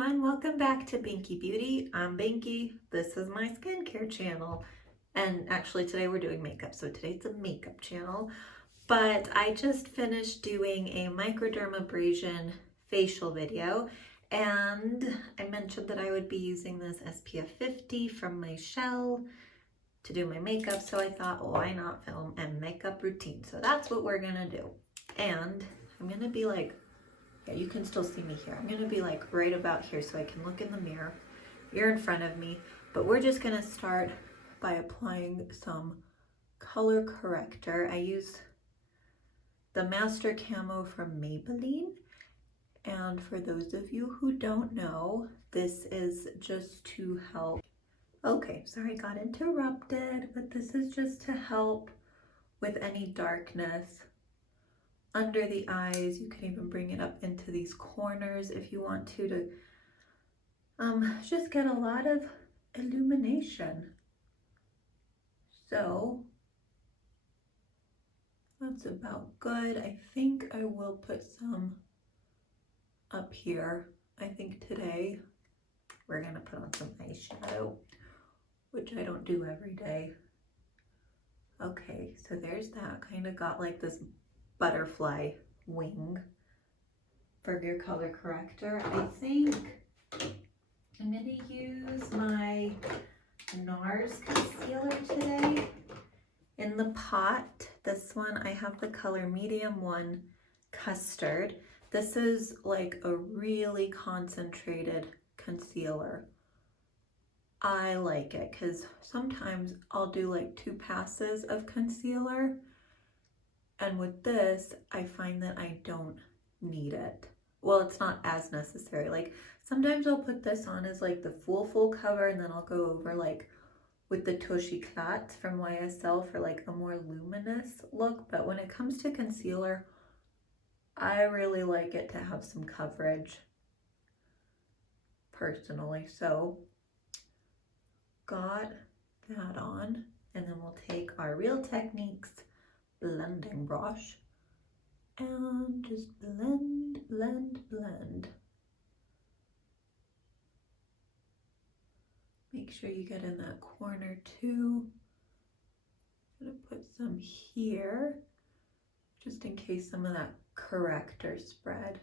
everyone, welcome back to Binky Beauty. I'm Binky. This is my skincare channel. And actually today we're doing makeup, so today's a makeup channel. But I just finished doing a microdermabrasion facial video, and I mentioned that I would be using this SPF 50 from my shell to do my makeup, so I thought, why not film a makeup routine? So that's what we're gonna do. And I'm gonna be like, yeah, you can still see me here. I'm gonna be like right about here so I can look in the mirror. You're in front of me, but we're just gonna start by applying some color corrector. I use the Master Camo from Maybelline. And for those of you who don't know, this is just to help. Okay, sorry, got interrupted, but this is just to help with any darkness under the eyes. You can even bring it up into these corners if you want to just get a lot of illumination. So that's about good. I think I will put some up here. I think today we're gonna put on some eyeshadow, which I don't do every day. Okay, so there's that. Kind of got like this butterfly wing for your color corrector. I think I'm gonna use my NARS concealer today in the pot. This one, I have the color medium 1 custard. This is like a really concentrated concealer. I like it because sometimes I'll do like 2 passes of concealer, and with this I find that I don't need it. Well, it's not as necessary. Like sometimes I'll put this on as like the full cover, and then I'll go over like with the Touche Éclat from YSL for like a more luminous look. But when it comes to concealer, I really like it to have some coverage personally. So got that on, and then we'll take our Real Techniques blending brush and just blend. Make sure you get in that corner too. I'm gonna put some here just in case some of that corrector spread.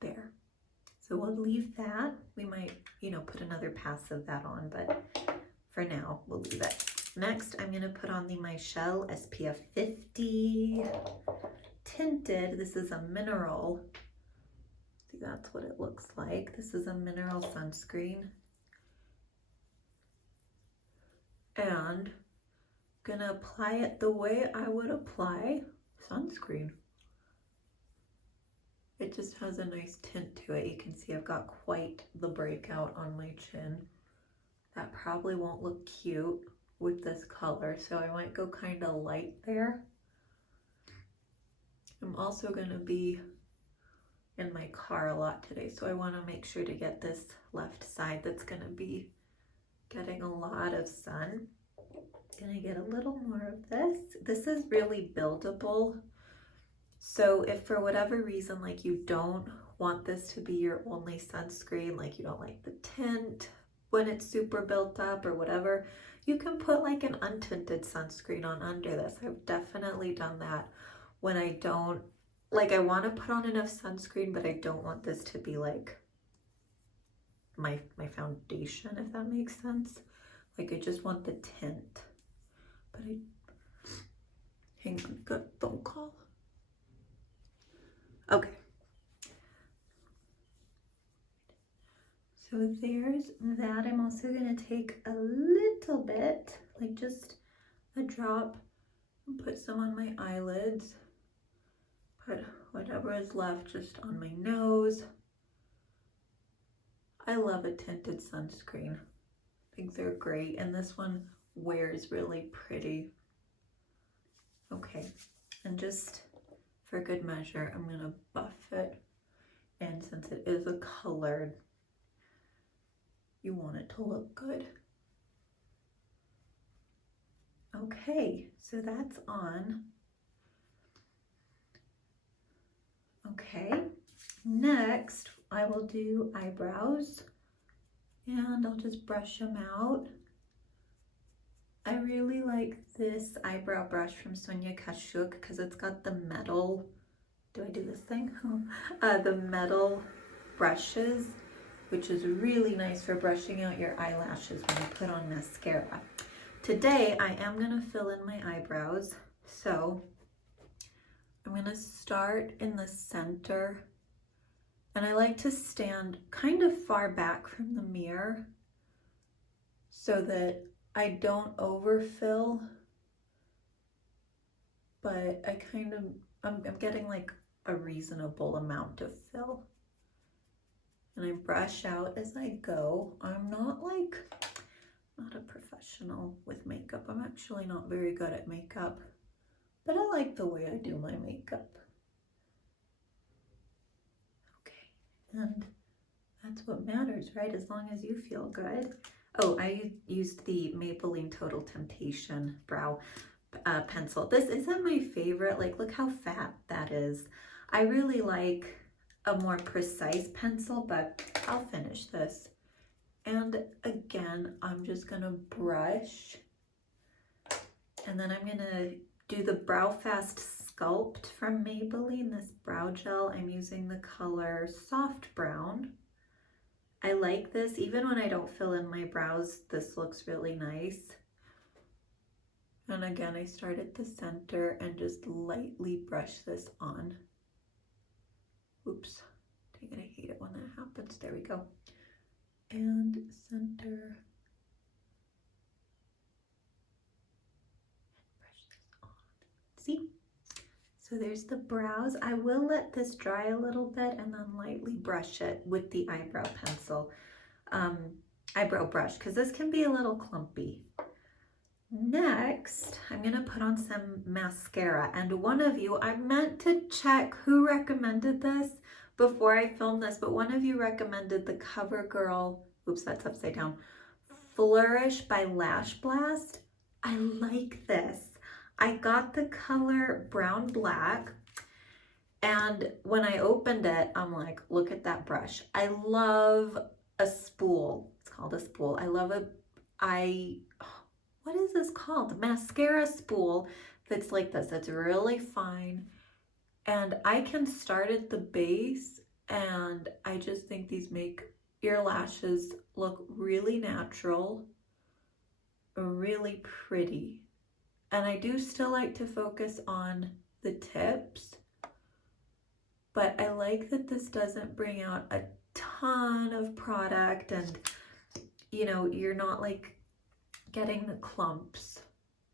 There. So we'll leave that. We might, put another pass of that on, but for now we'll leave it. Next, I'm gonna put on my Shell SPF 50 tinted. This is a mineral. See, that's what it looks like. This is a mineral sunscreen. And I'm gonna apply it the way I would apply sunscreen. It just has a nice tint to it. You can see I've got quite the breakout on my chin. That probably won't look cute with this color, so I might go kind of light there. I'm also going to be in my car a lot today, so I want to make sure to get this left side that's going to be getting a lot of sun. Gonna get a little more of this. This is really buildable. So if for whatever reason, like you don't want this to be your only sunscreen, like you don't like the tint when it's super built up or whatever, you can put like an untinted sunscreen on under this. I've definitely done that when I don't, like I want to put on enough sunscreen, but I don't want this to be like my foundation, if that makes sense. Like I just want the tint. But hang on, got a phone call. Okay. So there's that. I'm also gonna take a little bit, like just a drop, and put some on my eyelids. Put whatever is left just on my nose. I love a tinted sunscreen. I think they're great, and this one wears really pretty. Okay, and just for good measure, I'm gonna buff it, and since it is a colored, you want it to look good. Okay, so that's on. Okay, next I will do eyebrows and I'll just brush them out. I really like this eyebrow brush from Sonia Kashuk because it's got the metal, do I do this thing? The metal brushes, which is really nice for brushing out your eyelashes when you put on mascara. Today I am gonna fill in my eyebrows, so I'm gonna start in the center, and I like to stand kind of far back from the mirror so that I don't overfill, but I'm getting like a reasonable amount of fill. And I brush out as I go. I'm not a professional with makeup. I'm actually not very good at makeup, but I like the way I do my makeup. Okay, and that's what matters, right? As long as you feel good. Oh, I used the Maybelline Total Temptation brow pencil. This isn't my favorite. Like, look how fat that is. I really like a more precise pencil, but I'll finish this. And again, I'm just gonna brush, and then I'm gonna do the Brow Fast Sculpt from Maybelline, this brow gel. I'm using the color Soft Brown. I like this. Even when I don't fill in my brows, this looks really nice. And again, I start at the center and just lightly brush this on. Oops, dang it, I hate it when that happens. There we go. And center. Brush this on. See? So there's the brows. I will let this dry a little bit and then lightly brush it with the eyebrow pencil, eyebrow brush, because this can be a little clumpy. Next, I'm gonna put on some mascara, and one of you, I meant to check who recommended this before I filmed this, but one of you recommended the CoverGirl, oops, that's upside down, Flourish by Lash Blast. I like this. I got the color Brown Black, and when I opened it, I'm like, look at that brush. I love a spool. It's called a spool. I love what is this called? Mascara spool that's like this. It's really fine. And I can start at the base, and I just think these make your lashes look really natural, really pretty. And I do still like to focus on the tips, but I like that this doesn't bring out a ton of product, and you know, you're not like getting the clumps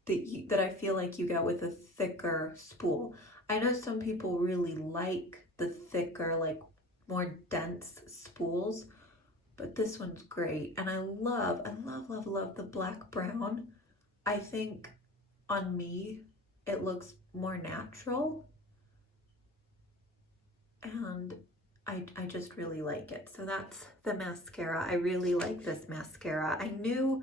that I feel like you get with a thicker spool. I know some people really like the thicker, like more dense spools, but this one's great. And I love the black brown. I think on me, it looks more natural, and I just really like it. So that's the mascara. I really like this mascara. I knew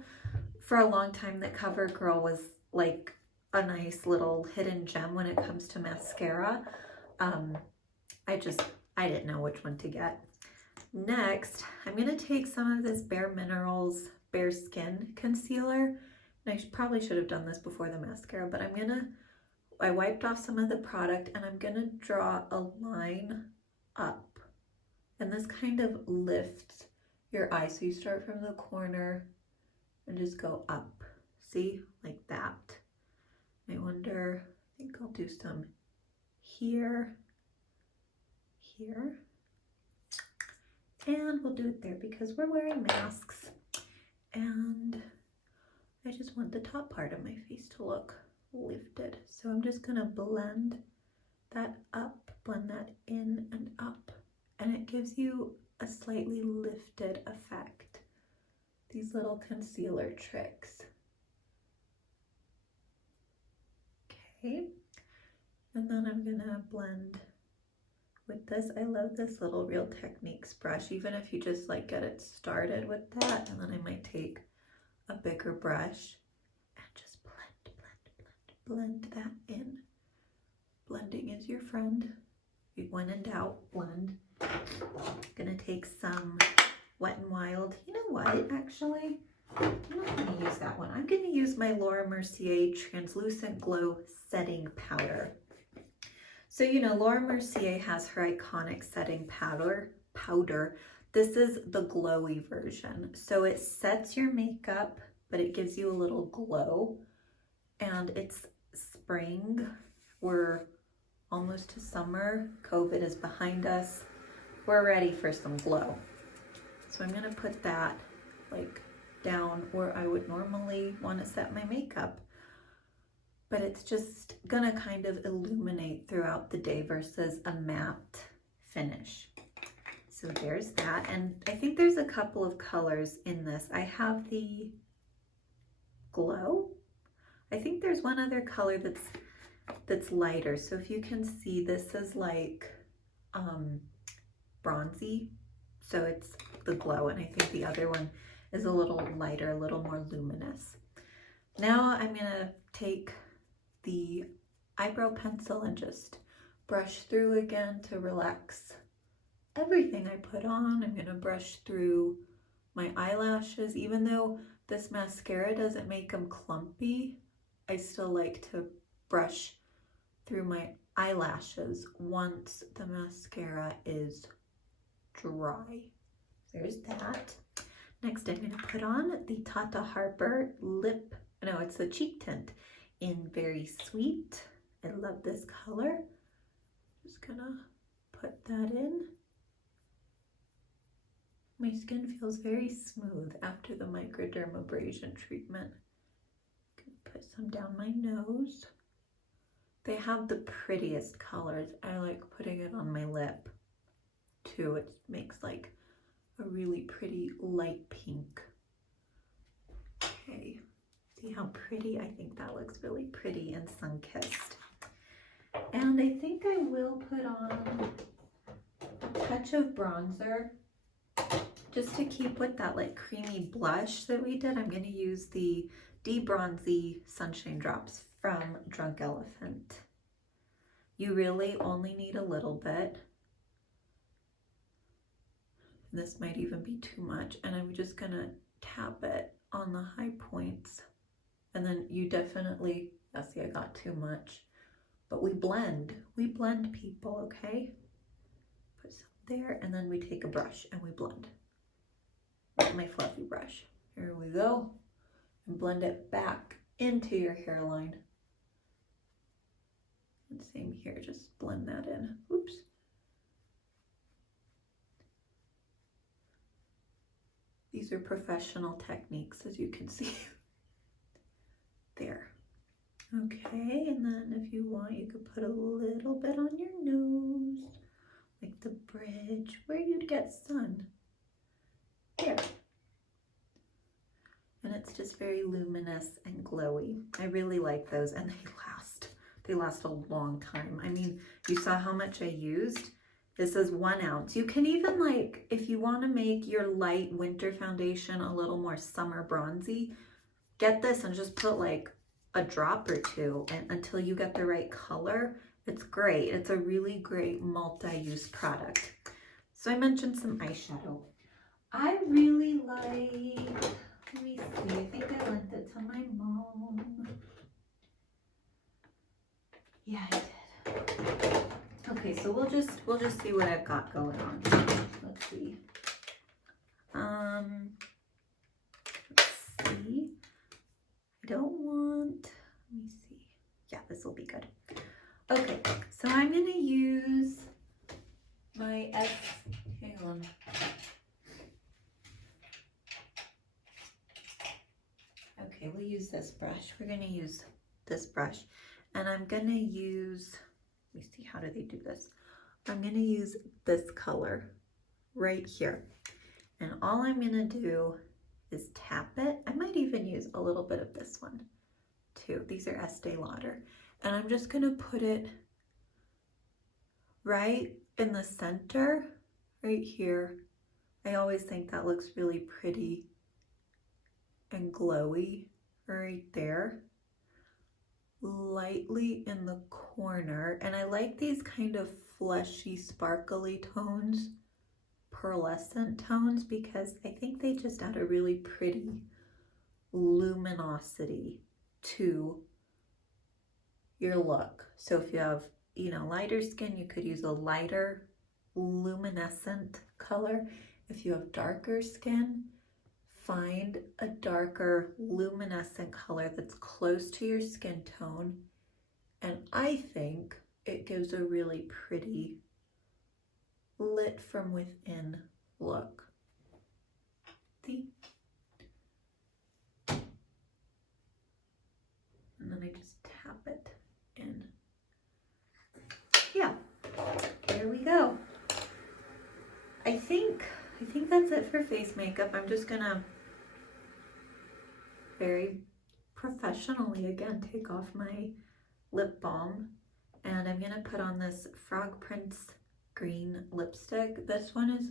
for a long time that CoverGirl was like a nice little hidden gem when it comes to mascara. I didn't know which one to get. Next, I'm gonna take some of this Bare Minerals Bare Skin Concealer. And I probably should have done this before the mascara, but I wiped off some of the product, and I'm gonna draw a line up. And this kind of lifts your eye. So you start from the corner and just go up. See, like that. I wonder, I think I'll do some here, here, and we'll do it there because we're wearing masks, and I just want the top part of my face to look lifted. So I'm just gonna blend that up, blend that in and up, and it gives you a slightly lifted effect. These little concealer tricks. Okay, and then I'm gonna blend with this. I love this little Real Techniques brush, even if you just like get it started with that, and then I might take a bigger brush and just blend that in. Blending is your friend. When in doubt, blend. I'm gonna take some Wet n Wild. You know what, actually? I'm not gonna use that one. I'm gonna use my Laura Mercier Translucent Glow Setting Powder. So, you know, Laura Mercier has her iconic setting powder. This is the glowy version. So it sets your makeup, but it gives you a little glow. And it's spring. We're almost to summer. COVID is behind us. We're ready for some glow. So I'm gonna put that like down where I would normally want to set my makeup. But it's just gonna kind of illuminate throughout the day versus a matte finish. So there's that. And I think there's a couple of colors in this. I have the Glow. I think there's one other color that's lighter. So if you can see, this is like bronzy. So it's the Glow, and I think the other one is a little lighter, a little more luminous. Now I'm gonna take the eyebrow pencil and just brush through again to relax everything I put on. I'm gonna brush through my eyelashes. Even though this mascara doesn't make them clumpy, I still like to brush through my eyelashes once the mascara is dry. There's that. Next, I'm gonna put on the Tata Harper it's a cheek tint in Very Sweet. I love this color. Just gonna put that in. My skin feels very smooth after the microdermabrasion treatment. Gonna put some down my nose. They have the prettiest colors. I like putting it on my lip too. It makes like a really pretty light pink. Okay, see how pretty? I think that looks really pretty and sun-kissed. And I think I will put on a touch of bronzer just to keep with that like creamy blush that we did. I'm going to use the De-Bronzy Sunshine Drops from Drunk Elephant. You really only need a little bit. This might even be too much, and I'm just gonna tap it on the high points. And then you definitely, see, I got too much, but we blend people, okay? Put some there, and then we take a brush and we blend. With my fluffy brush. Here we go. And blend it back into your hairline. And same here, just blend that in. Oops. These are professional techniques, as you can see. There. Okay, and then if you want, you could put a little bit on your nose, like the bridge, where you'd get sun. There. And it's just very luminous and glowy. I really like those, and they last. They last a long time. I mean, you saw how much I used. This is 1 ounce. You can even, like, if you want to make your light winter foundation a little more summer bronzy, get this and just put like a drop or two until you get the right color. It's great. It's a really great multi-use product. So I mentioned some eyeshadow. I really like, let me see, I think I lent it to my mom. Yeah, I did. Okay, so we'll just see what I've got going on. Let's see. Let's see. I don't want, let me see. Yeah, this will be good. Okay, so I'm gonna use my hang on. Okay, we'll use this brush. We're gonna use this brush, and I'm gonna use, let me see, how do they do this? I'm gonna use this color right here. And all I'm gonna do is tap it. I might even use a little bit of this one too. These are Estee Lauder. And I'm just gonna put it right in the center, right here. I always think that looks really pretty and glowy right there. Lightly in the corner, and I like these kind of fleshy, sparkly tones pearlescent tones because I think they just add a really pretty luminosity to your look. So if you have, you know, lighter skin, you could use a lighter luminescent color. If you have darker skin, find a darker luminescent color that's close to your skin tone. And I think it gives a really pretty lit from within look. See? And then I just tap it in. Yeah, there we go. I think that's it for face makeup. I'm just gonna very professionally again take off my lip balm, and I'm gonna put on this Frog Prince green lipstick. This one is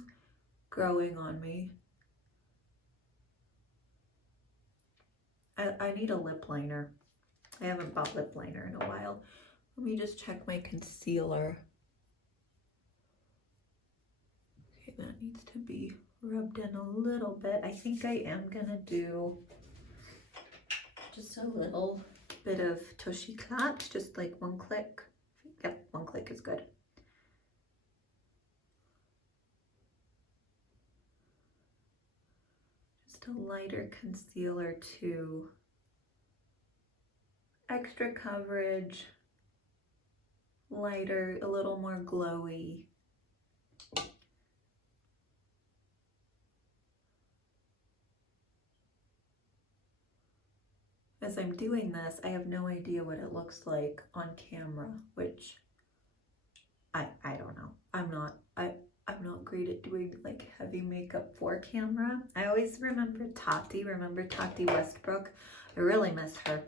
growing on me. I need a lip liner. I haven't bought lip liner in a while. Let me just check my concealer. Okay, that needs to be rubbed in a little bit. I think I am gonna do just a little bit of Tushy Clap, just like one click. Yep, one click is good. Just a lighter concealer to extra coverage, lighter, a little more glowy. As I'm doing this, I have no idea what it looks like on camera, which I don't know. I'm not great at doing like heavy makeup for camera. I always remember Tati Westbrook. I really miss her,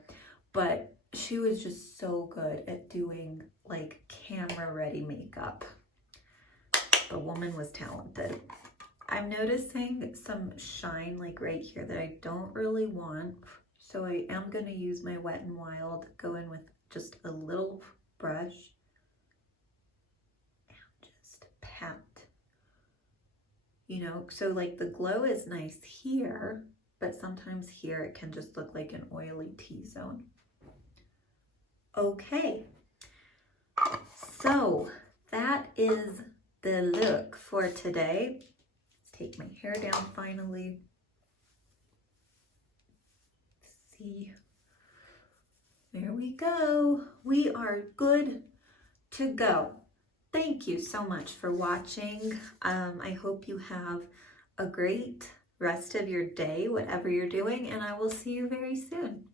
but she was just so good at doing like camera ready makeup. The woman was talented. I'm noticing some shine like right here that I don't really want. So I am going to use my Wet n Wild, go in with just a little brush and just pat. You know, so like the glow is nice here, but sometimes here it can just look like an oily T-zone. Okay, so that is the look for today. Let's take my hair down finally. See, there we go. We are good to go. Thank you so much for watching. I hope you have a great rest of your day, whatever you're doing, and I will see you very soon.